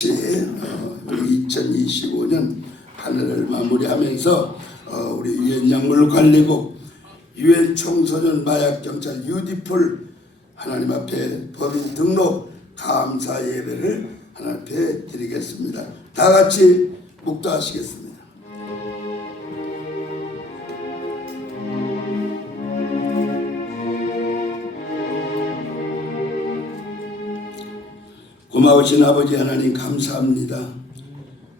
우리 2025년 한 해를 마무리하면서 우리 유엔 약물관리국, 유엔 청소년 마약경찰 유디풀 하나님 앞에 법인 등록 감사 예배를 하나님 앞에 드리겠습니다. 다 같이 묵도하시겠습니다. 고마우신 아버지 하나님 감사합니다.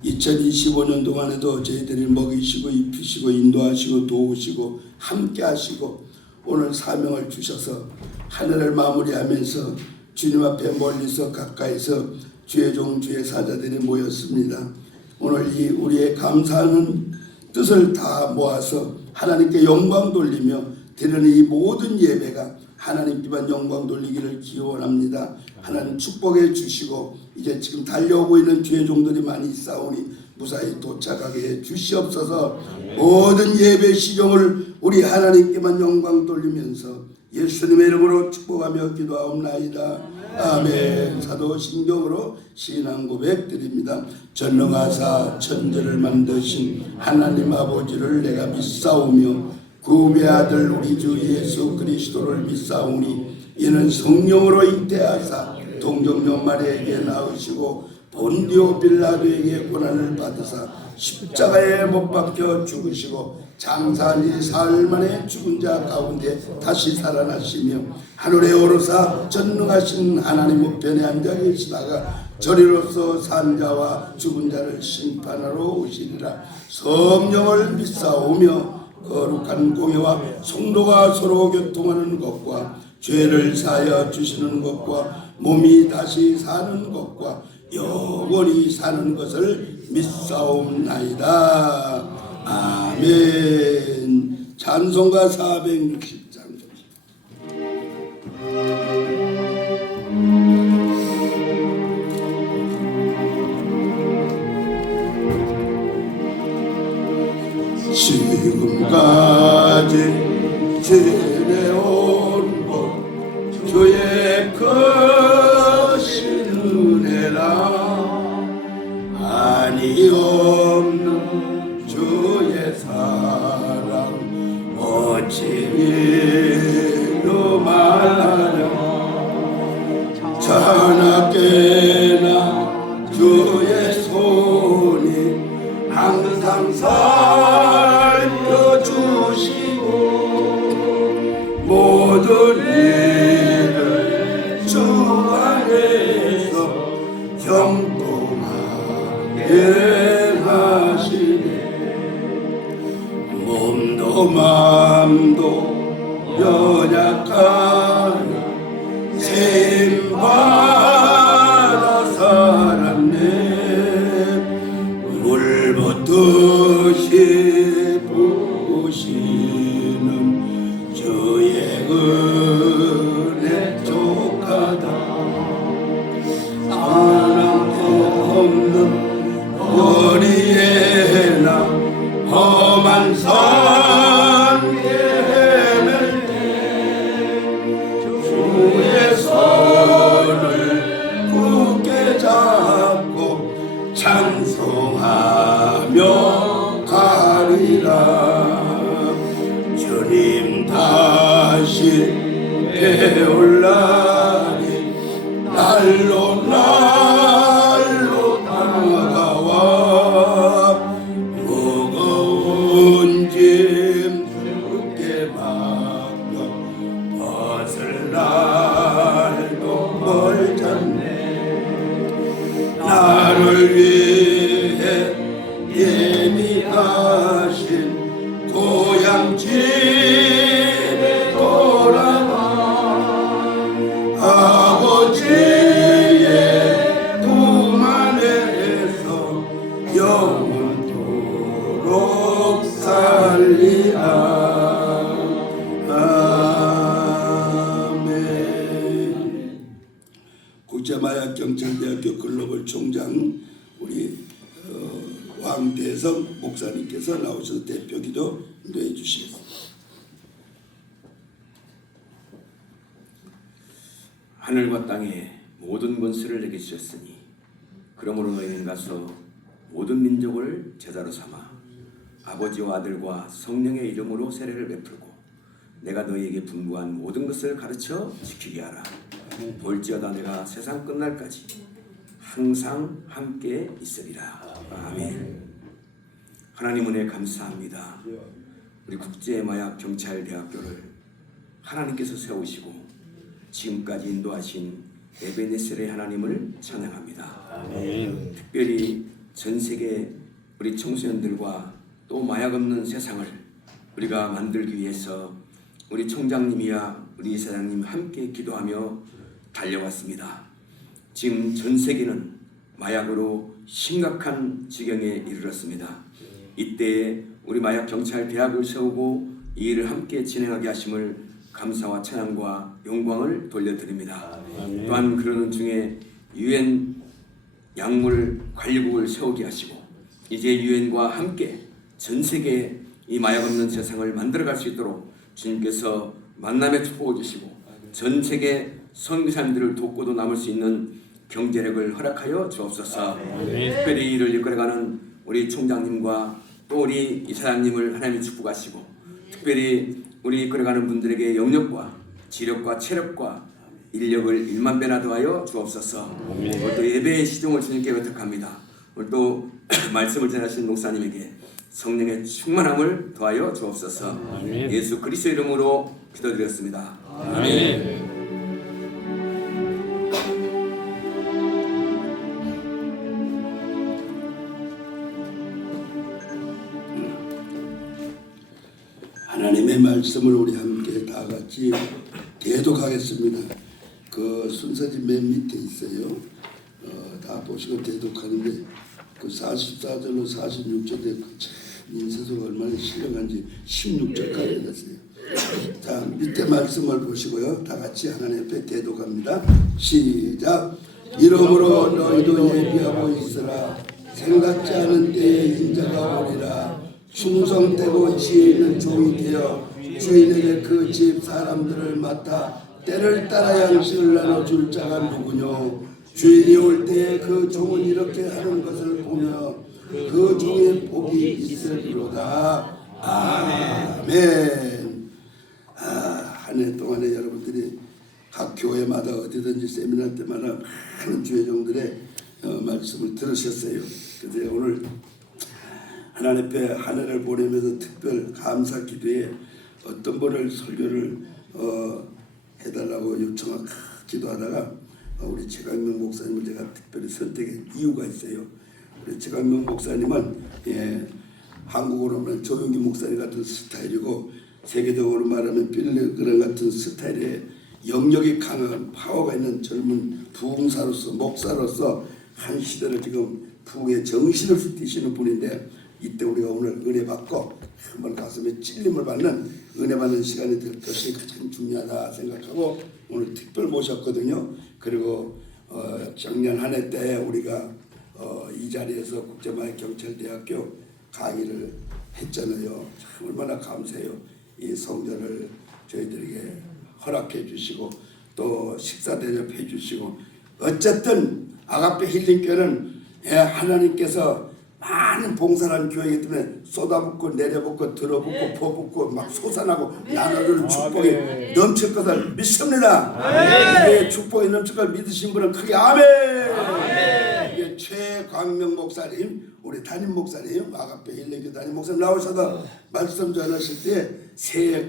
2025년 동안에도 저희들이 먹이시고 입히시고 인도하시고 도우시고 함께 하시고 오늘 사명을 주셔서 한 해를 마무리하면서 주님 앞에 멀리서 가까이서 주의 종 주의 사자들이 모였습니다. 오늘 이 우리의 감사하는 뜻을 다 모아서 하나님께 영광 돌리며 드리는 이 모든 예배가 하나님께만 영광 돌리기를 기원합니다. 하나님 축복해 주시고 이제 지금 달려오고 있는 주의 종들이 많이 있사오니 무사히 도착하게 해 주시옵소서. 모든 예배 시종을 우리 하나님께만 영광 돌리면서 예수님의 이름으로 축복하며 기도하옵나이다. 아멘. 사도신경으로 신앙 고백 드립니다. 전능하사 천지를 만드신 하나님 아버지를 내가 믿사오며 그 외아들 우리 주 예수 그리스도를 믿사오니 이는 성령으로 잉태하사 동정녀 마리아에게 낳으시고 본디오 빌라도에게 고난을 받으사 십자가에 못 박혀 죽으시고 장사한 지 사흘 만에 죽은 자 가운데 다시 살아나시며 하늘에 오르사 전능하신 하나님 우편에 앉아 계시다가 저리로서 산 자와 죽은 자를 심판하러 오시리라. 성령을 믿사오며 거룩한 공회와 성도가 서로 교통하는 것과 죄를 사하여 주시는 것과 몸이 다시 사는 것과 영원히 사는 것을 믿사옵나이다. 아멘. 찬송가 460장. 지금까지 지내온 것 주의 크신 은혜라 아니 없는 주의 사랑 어찌 이루 말하랴 자나깨나 주의 손이 항상 살려주시고 모든 일을 주 안에서 형통하게 하시네. 몸도 마음도 연약하니 세임받아 살았네. 물붓듯이 부으시는 주의 은혜 족하다. 사랑도 없는 거리에나 험한 산에 헤맬 때 주의 손을 굳게 잡고 찬송하며 가리라. 주님 다시 배올라니 날로 다가와 무거운 짐 주께 맡겨 벗을 날도 멀잖네. 나를 위해 예비하신 고향집에 돌아가 아버지의 품 안에서 영원토록 살리라. 아멘. 국제마약경찰대학교 글로벌 총장 우리 왕대성 목사님께서 나오셔서 대표기도 인도해 주시겠습니다. 하늘과 땅에 모든 권세를 내게 주셨으니 그러므로 너희는 가서 모든 민족을 제자로 삼아 아버지와 아들과 성령의 이름으로 세례를 베풀고 내가 너희에게 분부한 모든 것을 가르쳐 지키게 하라. 볼지어다 내가 세상 끝날까지 항상 함께 있으리라. 아멘. 하나님 은혜 감사합니다. 우리 국제마약경찰대학교를 하나님께서 세우시고 지금까지 인도하신 에베네셀의 하나님을 찬양합니다. 아멘. 특별히 전 세계 우리 청소년들과 또 마약 없는 세상을 우리가 만들기 위해서 우리 총장님이야 우리 이사장님 함께 기도하며 달려왔습니다. 지금 전 세계는 마약으로 심각한 지경에 이르렀습니다. 이때에 우리 마약경찰대학을 세우고 이 일을 함께 진행하게 하심을 감사와 찬양과 영광을 돌려드립니다. 또한 그러는 중에 유엔 약물 관리국을 세우게 하시고 이제 유엔과 함께 전 세계에 이 마약 없는 세상을 만들어갈 수 있도록 주님께서 만남의 축복을 주시고 전 세계 선교사님들을 돕고도 남을 수 있는 경제력을 허락하여 주옵소서. 특별히 이를 이끌어가는 우리 총장님과 또 우리 이사장님을 하나님이 축복하시고 특별히 우리 이끌어가는 분들에게 영역과 지력과 체력과 인력을 1만 배나 더하여 주옵소서. 오늘 또 예배의 시종을 주님께 부탁합니다. 오늘 또 말씀을 전하신 목사님에게 성령의 충만함을 더하여 주옵소서. 아멘. 예수 그리스도 이름으로 기도드렸습니다. 아멘. 하나님의 말씀을 우리 함께 다 같이 대독하겠습니다. 그 순서지 맨 밑에 있어요. 다 보시고 대독하는데 그 44절로 46절에 인쇄소가 얼마나 신령한지 16절까지 됐어요. 자, 밑에 말씀을 보시고요. 다 같이 하나님 앞에 대독합니다. 시작. 이러므로 너희도 예비하고 있으라. 생각지 않은 때에 인자가 오리라. 충성되고 지혜 있는 종이 되어 주인에게 그 집 사람들을 맡아 때를 따라 양식을 나눠줄 자가 누구뇨. 주인이 올 때에 그 종은 이렇게 하는 것을 보며 그 종의 복이 있으리로다. 아멘. 한 해 동안에 여러분들이 각 교회마다 어디든지 세미나 때마다 많은 주의 종들의 말씀을 들으셨어요. 그래서 오늘 하나님 앞에 한 해를 보내면서 특별 감사 기도에 어떤 분을 설교를 해달라고 요청하고 기도하다가 우리 최강명 목사님을 제가 특별히 선택한 이유가 있어요. 우리 최강명 목사님은 한국어로 말하면 조용기 목사님 같은 스타일이고 세계적으로 말하면 빌리 그런 같은 스타일의 영역이 강한 파워가 있는 젊은 부흥사로서 목사로서 한 시대를 지금 부흥의 정신을 띠시는 분인데 이때 우리가 오늘 은혜 받고 한번 가슴에 찔림을 받는 은혜 받는 시간이 될 것이 가장 중요하다 생각하고 오늘 특별 모셨거든요. 그리고 작년 한 해 때 우리가 이 자리에서 국제마약경찰대학교 강의를 했잖아요. 참 얼마나 감사해요. 이 성전을 저희들에게 허락해 주시고 또 식사 대접해 주시고 어쨌든 아가페 힐링교회는 하나님께서 많은 봉사하는 교회이기 때문에 쏟아붓고 내려붓고 들어붓고 퍼붓고 막 솟아나고 나눠주는 축복이 넘칠 것을 믿습니다. 이게 축복이 넘칠 것을 믿으신 분은 크게 아멘. 이게 최광명 목사님 우리 담임 목사님 아가페 힐링교회 담임 목사님 나오셔서 말씀 전하실 때 새해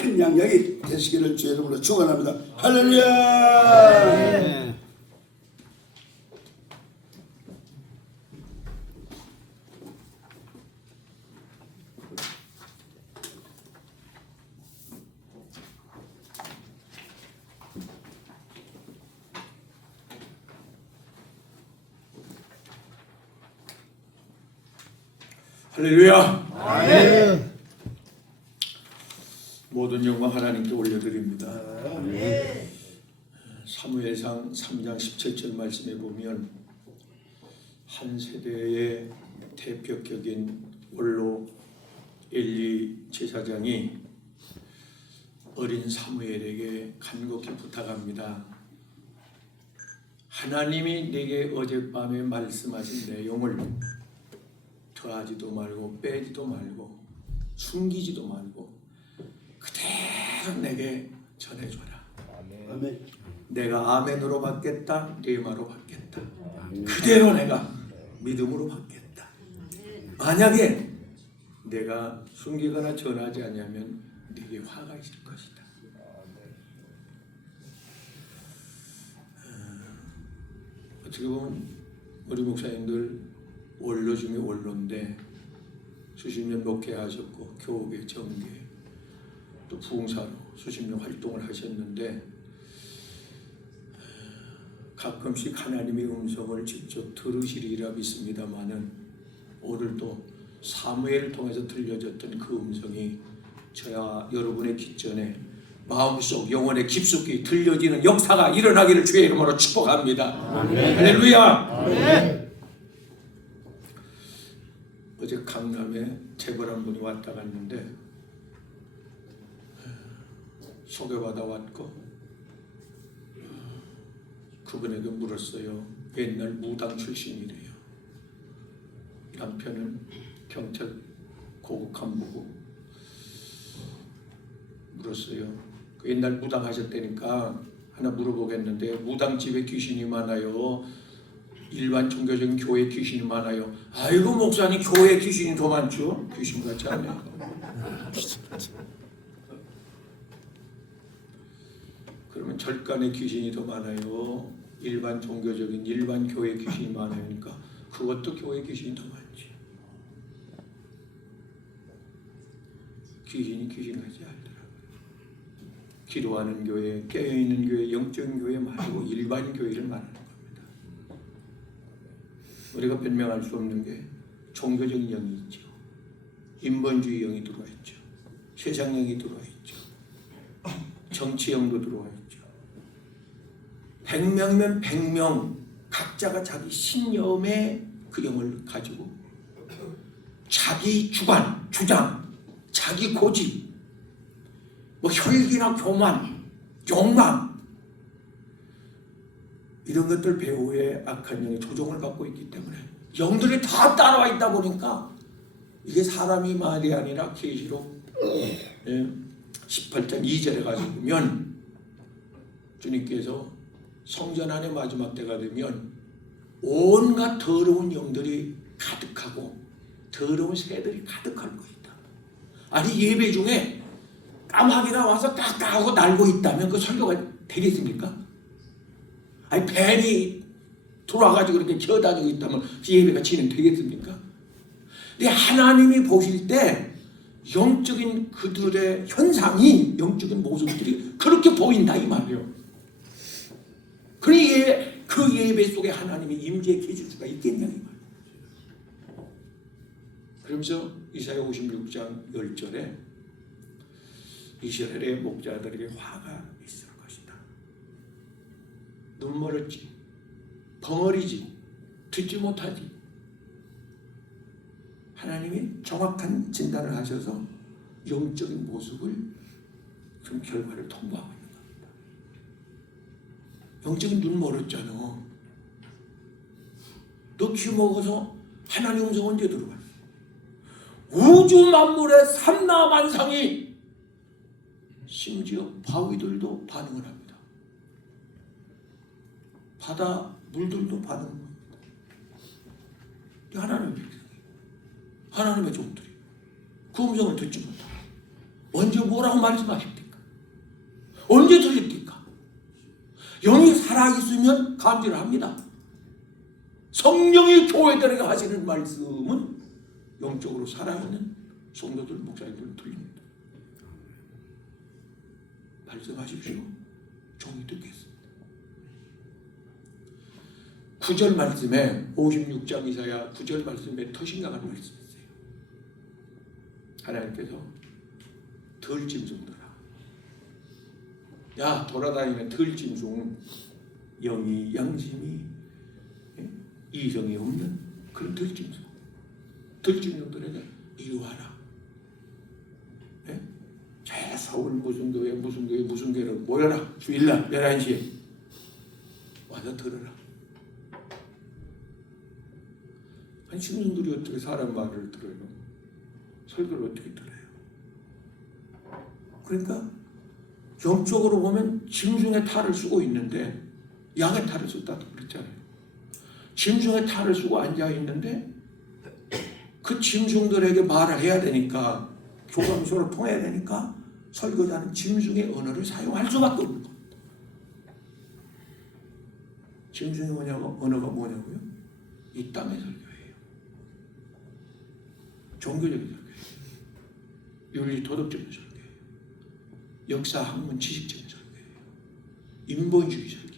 큰 양약이 되시기를 주의 이름으로 축원합니다. 할렐루야. 할렐루야. 아멘. 모든 영광 하나님께 올려드립니다. 아멘. 사무엘상 3장 17절 말씀에 보면 한 세대의 대표격인 원로 엘리 제사장이 어린 사무엘에게 간곡히 부탁합니다. 하나님이 내게 어젯밤에 말씀하신 내용을 더하지도 말고 빼지도 말고 숨기지도 말고 그대로 내게 전해줘라. 아멘. 내가 아멘으로 받겠다, 레마로 받겠다. 그대로 내가 믿음으로 받겠다. 만약에 내가 숨기거나 전하지 않으면 네게 화가 있을 것이다. 어떻게 보면 우리 목사님들 원로 중에 원로인데 수십 년 목회하셨고 교회, 정계, 또 부흥사로 수십 년 활동을 하셨는데 가끔씩 하나님의 음성을 직접 들으시리라 믿습니다마는 오늘도 사무엘을 통해서 들려졌던 그 음성이 저와 여러분의 귓전에 마음속 영혼에 깊숙이 들려지는 역사가 일어나기를 주의 이름으로 축복합니다. 아멘. 할렐루야. 아멘. 어제 강남에 재벌 한 분이 왔다 갔는데 소개받아 왔고 그분에게 물었어요. 옛날 무당 출신이래요. 남편은 경찰 고급 간부고 물었어요. 그 옛날 무당 하셨다니까 하나 물어보겠는데 무당집에 귀신이 많아요? 일반 종교적인 교회 귀신이 많아요? 아이고 목사님 교회 귀신이 더 많죠? 귀신 같지 않아요? 그러면 절간에 귀신이 더 많아요? 일반 종교적인 일반 교회 귀신이 많아요? 그러니까 그것도 교회 귀신이 더 많지. 귀신이 귀신 같지 않더라고요. 기도하는 교회, 깨어있는 교회, 영적인 교회 말고 일반 교회를 말하는 겁니다. 우리가 변명할 수 없는 게 종교적인 영이 있죠. 인본주의 영이 들어와 있죠. 세상 영이 들어와 있죠. 정치 영도 들어와 있죠. 100명이면 100명 각자가 자기 신념의 그 영을 가지고 자기 주관, 주장, 자기 고집, 뭐 혈기나 교만, 욕망 이런 것들 배후에 악한 영의 조종을 받고 있기 때문에 영들이 다 따라와 있다 보니까 이게 사람이 말이 아니라 계시록 18장 2절에 가서 보면 주님께서 성전 안에 마지막 때가 되면 온갖 더러운 영들이 가득하고 더러운 새들이 가득할 것이다. 아니 예배 중에 까마귀가 와서 까까하고 날고 있다면 그 설교가 되겠습니까? 아니 뱀이 돌아가지고 이렇게 기어다니고 있다면 그 예배가 진행되겠습니까? 근데 하나님이 보실 때 영적인 그들의 현상이 영적인 모습들이 그렇게 보인다 이 말이에요. 그러니 그 예배 속에 하나님이 임재해 계실 수가 있겠냐 이 말이에요. 그러면서 이사야 56장 10절에 이스라엘의 목자들에게 화가 있을 것이다. 눈 멀었지, 벙어리지, 듣지 못하지. 하나님이 정확한 진단을 하셔서 영적인 모습을 좀 결과를 통보하고 있는 겁니다. 영적인 눈 멀었잖아. 너 귀 먹어서 하나님 음성 언제 들어봤어? 우주 만물의 삼라만상이 심지어 바위들도 반응을 합니다. 바다 물들도 반응을 합니다. 하나님의 백성이, 하나님의 종들이 그 음성을 듣지 못하고 언제 뭐라고 말씀하십니까? 언제 들립니까? 영이 살아있으면 감지를 합니다. 성령이 교회들에게 하시는 말씀은 영적으로 살아있는 성도들, 목사님들 들립니다. 말씀하십시오. 종이 듣겠습니다. 9절 말씀에 56장 이사야 9절 말씀에 더 심각한 말씀이 있어요. 하나님께서 들짐승들아, 야 돌아다니는 들짐승, 영이 양심이 이성이 없는 그런 들짐승들에게 이리 와라. 자 서울 무슨 교회 무슨 교회를 모여라. 주일날 11시에 와서 들으라. 아니 신중들이 어떻게 사람 말을 들어요? 설교를 어떻게 들어요? 그러니까 영적으로 보면 짐승의 탈을 쓰고 있는데 양의 탈을 썼다고 그랬잖아요. 짐승의 탈을 쓰고 앉아 있는데 그 짐승들에게 말을 해야 되니까 교감소를 통해야 되니까 설교자는 짐승의 언어를 사용할 수밖에 없는 겁니다. 짐승의 언어가 뭐냐고요? 이 땅의 설교예요. 종교적인 설교예요. 윤리 도덕적인 설교예요. 역사 학문 지식적인 설교예요. 인본주의 설교예요.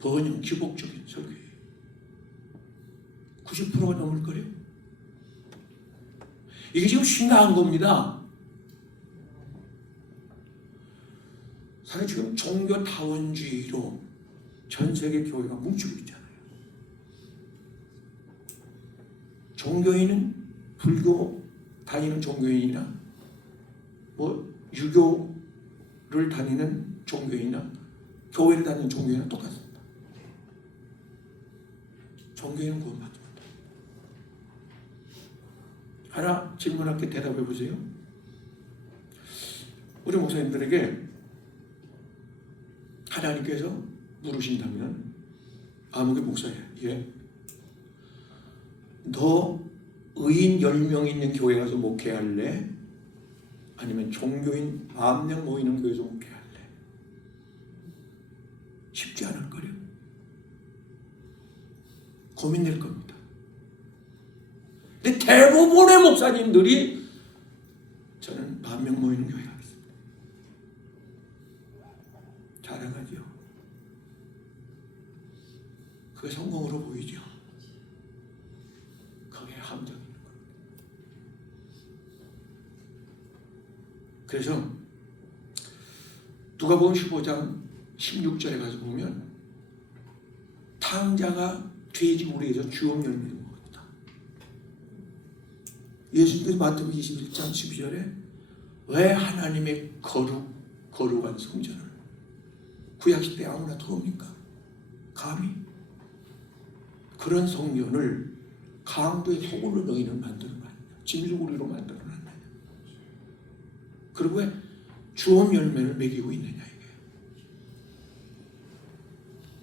번영 기복적인 설교예요. 90%가 넘을 거래요. 이게 지금 심각한 겁니다. 사실 지금 종교 다원주의로 전 세계 교회가 뭉치고 있잖아요. 종교인은 불교 다니는 종교인이나 유교를 다니는 종교인이나 교회를 다니는 종교인이나 똑같습니다. 종교인은 구원받지 못합니다. 하나 질문할게 대답해 보세요. 우리 목사님들에게 하나님께서 물으신다면 아무개 목사야, 예. 너 의인 10명 있는 교회 가서 목회할래? 아니면 종교인 10,000명 모이는 교회에서 목회할래? 쉽지 않을 거려. 고민될 겁니다. 근데 대부분의 목사님들이 저는 10,000명 모이는 교회 가겠습니다. 자랑하죠. 그게 성공으로 보이죠. 그게 함정인 겁니다. 그래서 누가복음 15장 16절에 가서 보면 탕자가 돼지 우리에서 주업 열매를 먹었다. 예수님께서 마태복음 21장 12절에 왜 하나님의 거룩한 성전을 구약시대에 아무나 들어옵니까? 감히 그런 성전을 강도의 소굴로 너희는 만들어놨냐? 짐승구리로 만들어놨느냐? 그리고 왜 주업 열매를 먹이고 있느냐 이게.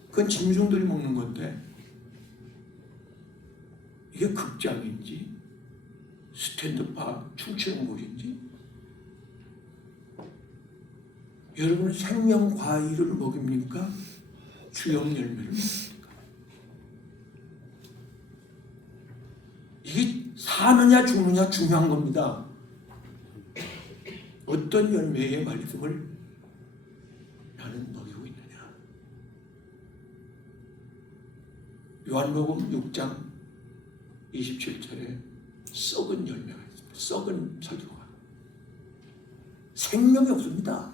그건 짐승들이 먹는 건데 이게 극장인지 스탠드바 충치용물인지 여러분은 생명 과일을 먹입니까? 주업 열매를 먹습니까? 이게 사느냐 죽느냐 중요한 겁니다. 어떤 열매의 말씀을 나는 먹이고 있느냐. 요한복음 6장 27절에 썩은 열매가 있습니다. 썩은 설교가. 생명이 없습니다.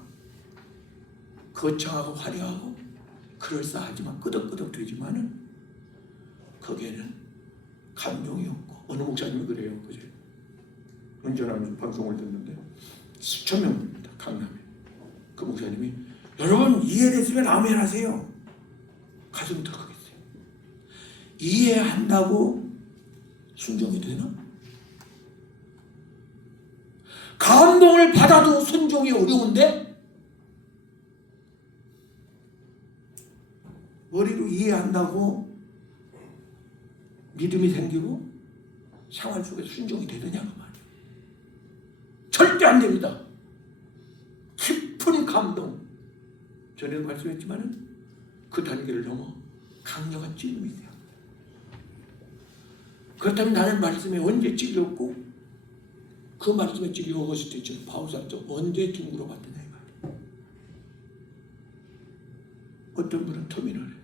거창하고 화려하고 그럴싸하지만 끄덕끄덕 되지만은 거기에는 감동이 없고 어느 목사님이 그래요. 그제 운전하면서 방송을 듣는데 수천 명입니다. 강남에. 그 목사님이 여러분 이해됐으면 아멘 하세요. 가슴이 덜컥했어요. 이해한다고 순종이 되나? 감동을 받아도 순종이 어려운데 머리로 이해한다고 믿음이 생기고 생활 속에 순종이 되느냐가 말이에요. 절대 안 됩니다. 깊은 감동. 전에도 말씀했지만 그 단계를 넘어 강력한 찔림이 돼요. 그렇다면 나는 말씀에 언제 찔렸고 그 말씀에 찔려 어렸을 때처럼 바울사도 언제 둥그러 봤느냐 이 말이에요. 어떤 분은 터미널에서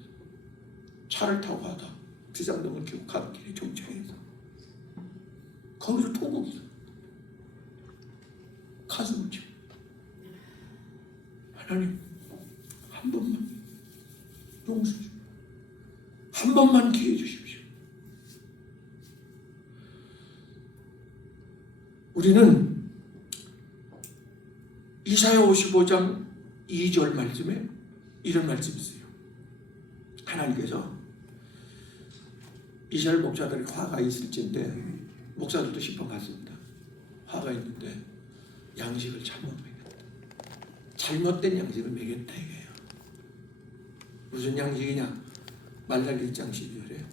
차를 타고 가다 비상등을 켜고 가는 길에 정차해서 거기서 통곡이 있어요. 가슴을 치고 하나님 한 번만 용서 주십시오. 한 번만 기회 주십시오. 우리는 이사야 55장 2절 말씀에 이런 말씀이 있어요. 하나님께서 이스라엘 목사들이 화가 있을진데 목사들도 시험 갔습니다. 화가 있는데 양식을 잘못 먹였다. 잘못된 양식을 먹였다 이게요. 무슨 양식이냐? 말라기 1장 12절에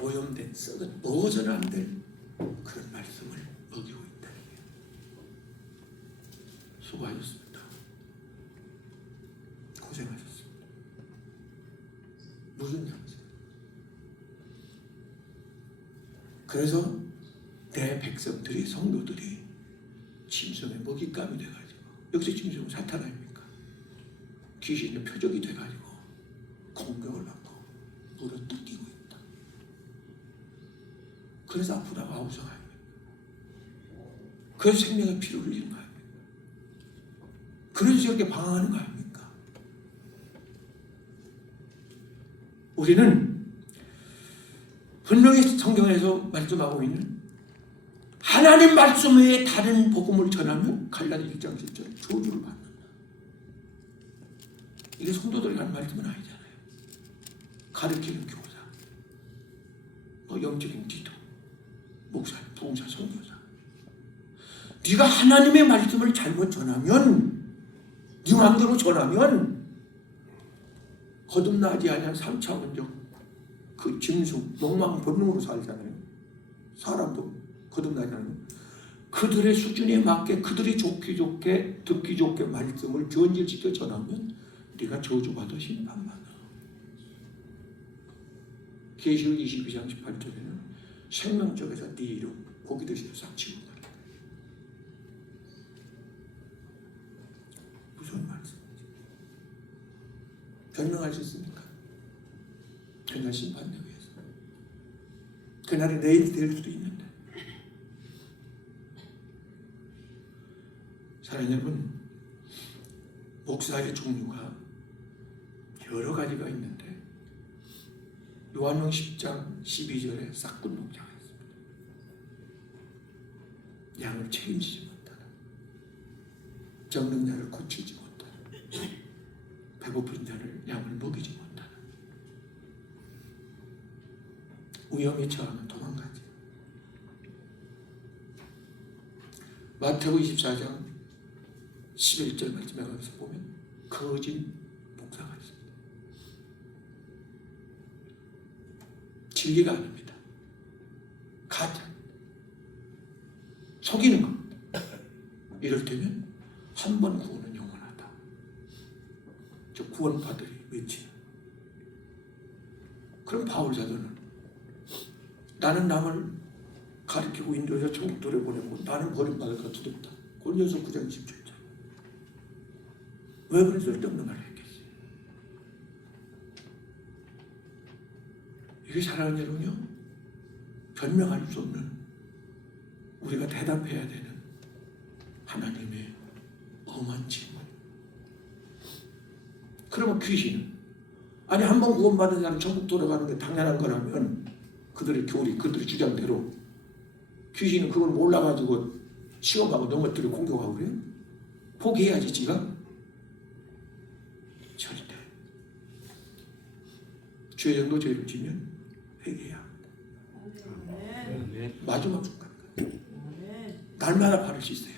오염된 썩은 먹어서는 안 될 그런 말씀을 먹이고 있다 이게요. 수고하셨습니다. 고생하셨습니다. 무슨 양식? 그래서 내 백성들이 성도들이 짐승의 먹잇감이 돼가지고 여기서 짐승은 사탄 아닙니까? 귀신의 표적이 돼가지고 공격을 받고 물어 뜯기고 있다. 그래서 아프다고 아우성 아닙니까? 그래서 생명의 피를 흘리는 거 아닙니까? 그래서 저렇게 방황하는 거 아닙니까? 우리는 분명히 성경에서 말씀하고 있는 하나님 말씀 외에 다른 복음을 전하면 갈라디 1장 10절 저주를 받는다. 이게 성도들이 하는 말씀은 아니잖아요. 가르치는 교사, 영적인 지도, 목사, 부흥사, 선교사. 네가 하나님의 말씀을 잘못 전하면, 네 마음대로 전하면 거듭나지 아니한 3차원적 그 짐승, 욕망, 본능으로 살잖아요. 사람도 거듭나지 않으면 그들의 수준에 맞게 그들이 좋게 듣기 좋게 말씀을 변질시켜 전하면 네가 저주받아 심판받아. 계시록 22장 18절에는 생명적에서 네 이름 고기 드시러 싹치고 말이야. 무슨 말씀이지? 변명할 수 있습니까? 그날 심판되기 위해서. 그날이 내일 될 수도 있는데. 사랑하는 여러분, 목사의 종류가 여러 가지가 있는데 요한복음 10장 12절에 싹군 목자가 있습니다. 양을 책임지지 못하는, 적는 자를 고치지 못하는, 배고픈 자를 양을 먹이지 못하는, 위험에 처하면 도망가지. 마태복음 24장 11절 말씀에 가서 보면 거짓 목사가 있습니다. 진리가 아닙니다. 가짜. 속이는 겁니다. 이럴 때면 한 번 구원은 영원하다. 저 구원파들이 외치는. 그럼 바울 사도는 나는 남을 가르치고 인도해서 천국 돌려보내고 나는 버림받을까 두렵다. 고린도서 9장 27절. 왜 그런 쓸데없는 말을 했겠어요? 이게 사랑하는 여러분요, 변명할 수 없는, 우리가 대답해야 되는 하나님의 엄한 질문. 그러면 귀신은, 아니 한 번 구원받은 사람 천국 돌아가는 게 당연한 거라면 그들의 교리, 그들의 주장대로 귀신은 그걸 몰라가지고 시험하고 넘어뜨려 공격하고 그래요? 포기해야지 지가? 절대. 죄 정도 죄를 지면 회개해야 합니다. 마지막 순간까지 날마다 바를 수 있어요.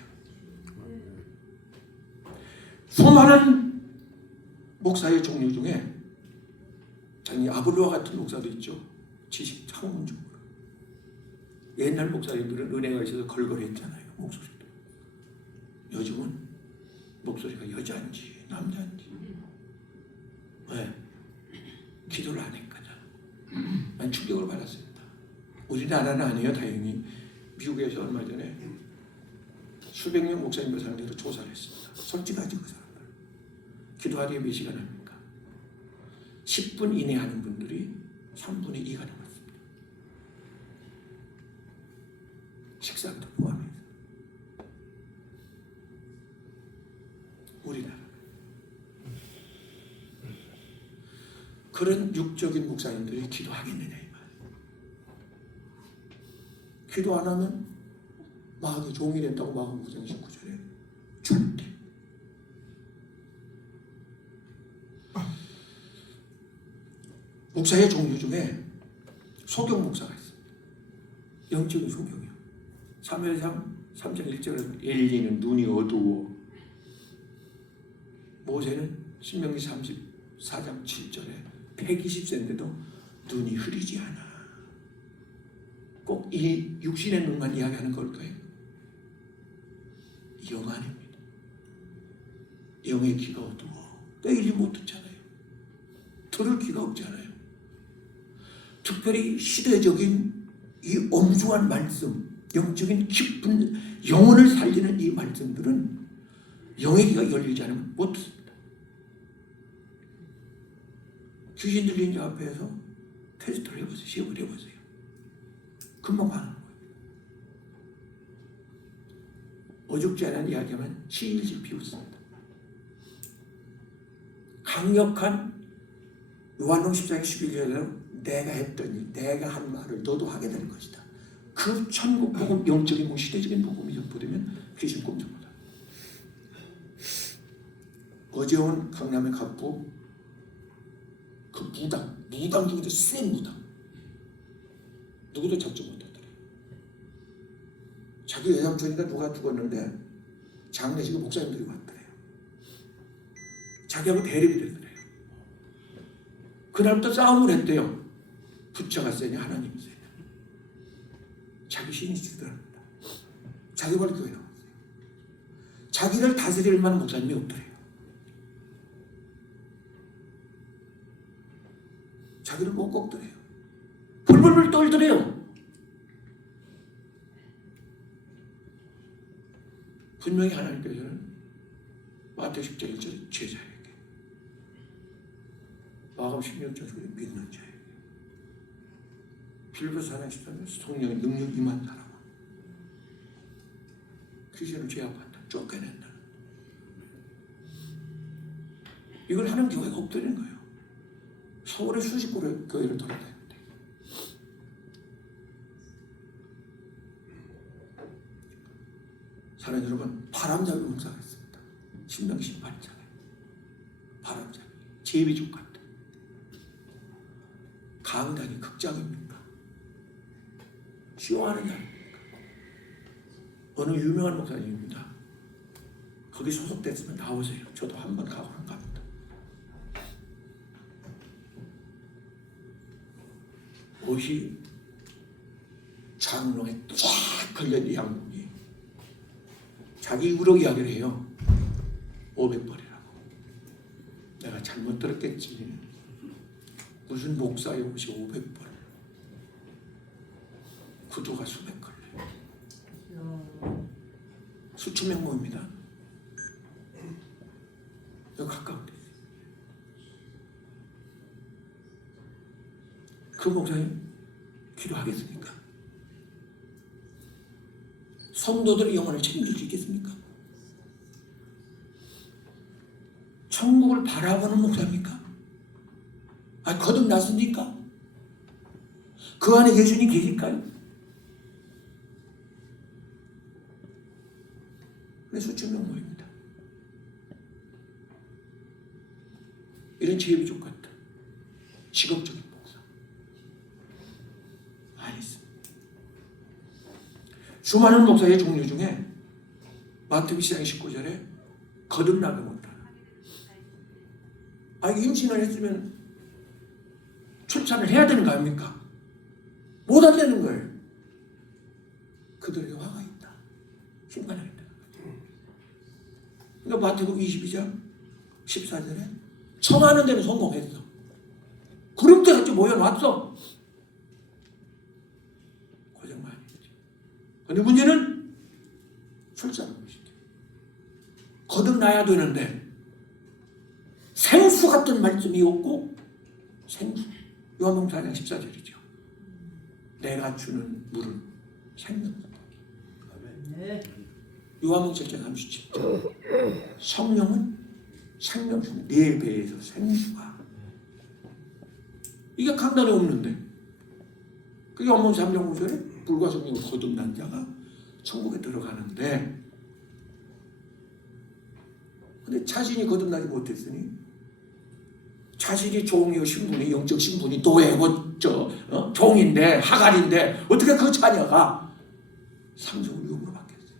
수많은 목사의 종류 중에 아볼로와 같은 목사도 있죠. 지식 학문적으로. 옛날 목사님들은 은혜가 있어서 걸걸했잖아요. 목소리도. 요즘은 목소리가 여자인지 남자인지. 왜? 기도를 안 했거든. 난 충격을 받았습니다. 우리나라는 아니에요. 다행히 미국에서 얼마 전에 수백 명 목사님들 상대로 조사를 했습니다. 솔직하지 그 사람들. 기도하기에 몇 시간 합니까? 10분 이내 하는 분들이 3분의 2가 남았습니다. 식사도 포함해서. 우리나라. 그런 육적인 목사님들이 기도하겠느냐 이 말. 기도 안 하면 마귀 종이 된다고 마가복음 9장 19절에 절대. 목사의 종류 중에 소경 목사가 있습니다. 영적인 소경이요. 사무엘상 3장 1절에 엘리는 눈이 어두워. 모세는 신명기 34장 7절에 120세인데도 눈이 흐리지 않아. 꼭 이 육신의 눈만 이야기하는 걸까요? 영 아닙니다. 영의 귀가 어두워. 때리지 못 듣잖아요. 들을 귀가 없잖아요. 특별히 시대적인 이 엄중한 말씀, 영적인 깊은 영혼을 살리는 이 말씀들은 영의 귀가 열리지 않으면 못 듣습니다. 귀신 들린 자 앞에서 테스트를 해보세요. 시험을 해보세요. 금방 하는 거예요. 어죽지 않은 이야기하면 질질 비웃습니다. 강력한 요한복음 14장 11절에는 내가 했더니 내가 한 말을 너도 하게 될 것이다. 그 천국 복음, 영적인 시대적인 복음이 전포되면 귀신 꼼짝 못합니다. 어제 온 강남의 갑부 그 무당 중에도 센 무당 누구도 잡지 못하더래요. 자기 외삼촌이가 누가 죽었는데 장례식에 목사님들이 왔더래요. 자기하고 대립이 되더래요. 그날부터 싸움을 했대요. 부처가 세냐 하나님이 세냐. 자기 신이 지더랍니다. 자기 벌 교회 나왔어요. 자기를 다스릴 만한 목사님이 없더래요. 자기를 못 꺾더래요. 불불불 떨더래요. 분명히 하나님께서는 마태복음 10장 1절에 제자에게, 마가복음 16장 믿는 자에게, 빌보서 4장 13절 성령의 능력 임한 사람, 귀신을 제압한다, 쫓겨낸다. 이걸 하는 교회가 없다는 거예요. 서울에 수십 교회를 돌아다니는데 사랑하는 여러분, 바람잡이 문사가 있습니다. 신명기 18장에 바람잡이 제비족 같은 강단이 극장입니까? 쇼하느냐 아닙니까? 어느 유명한 목사님입니다. 거기 소속됐으면 나오세요. 저도 한번 가보는 겁니다. 옷이 장롱에 쫙 걸린 양복이 자기 우럭 이야기를 해요. 500벌이라고. 내가 잘못 들었겠지. 무슨 목사의 옷이 500벌. 구두가 수백 걸려. 수천 명 모입니다. 여기 가까운 데. 그 목사님 기도하겠습니까? 성도들의 영혼을 책임질 수 있겠습니까? 천국을 바라보는 목사입니까? 거듭났습니까? 그 안에 예수님이 계실까요? 왜 수천 명 모입니다. 이런 제비족 같은 직업적인 목사 많이 있습니다. 수많은 목사의 종류 중에 마태복음 10장 19절에 거듭나게 못하는, 임신을 했으면 출산을 해야 되는 거 아닙니까? 못 한다는 거예요. 그들에게 화가 있다. 심판하겠다. 그러니까 마태복음 22장 14절에 청하는 데는 성공했어. 구름대같이 모여놨어. 고생 많이 했지. 근데 문제는 출산한 것이죠. 거듭나야 되는데 생수 같은 말씀이 없고, 생수. 요한복음 4장 14절이죠. 내가 주는 물은 생명수다. 요한복음 7장 37절. 성령은 생명수, 네 배에서 생수가. 이게 강단에 없는데, 그게 요한복음 3장 5절에 불과 성령으로 거듭난 자가 천국에 들어가는데, 근데 자신이 거듭나지 못했으니 자신이 종이요 신분이, 영적 신분이 노예고 종인데 하갈인데 어떻게 그 자녀가 상속을 유업으로 받겠어요?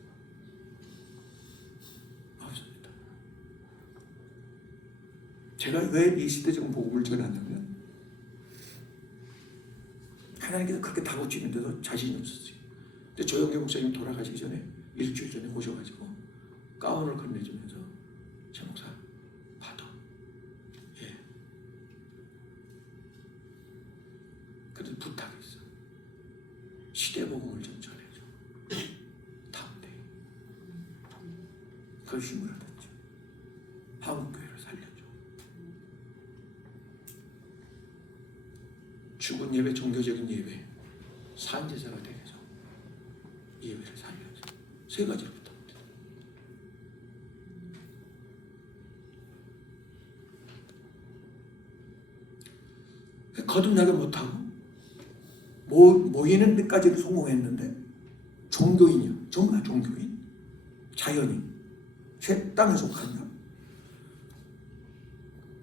없습니다. 제가 왜 이 시대적 복음을 전하냐면 하나님께서 그렇게 다고치는데도 자신이 없었어요. 근데 조영계 목사님 돌아가시기 전에 일주일 전에 오셔가지고 가운을 건네주면서 제 목사 받아. 예. 그래도 부탁이 있어. 시대 복음을 좀 전해줘. 다음 때. 그걸 힘을 얻었죠. 한국교회를 살려줘. 죽은 예배, 종교적인 예배, 산제사가 되면서 예배를 살려줘. 세 가지를 부탁합니다. 거듭나게 못하고 모이는 데까지는 성공했는데 종교인이요. 정말 종교인, 자연인, 새 땅에 속한다.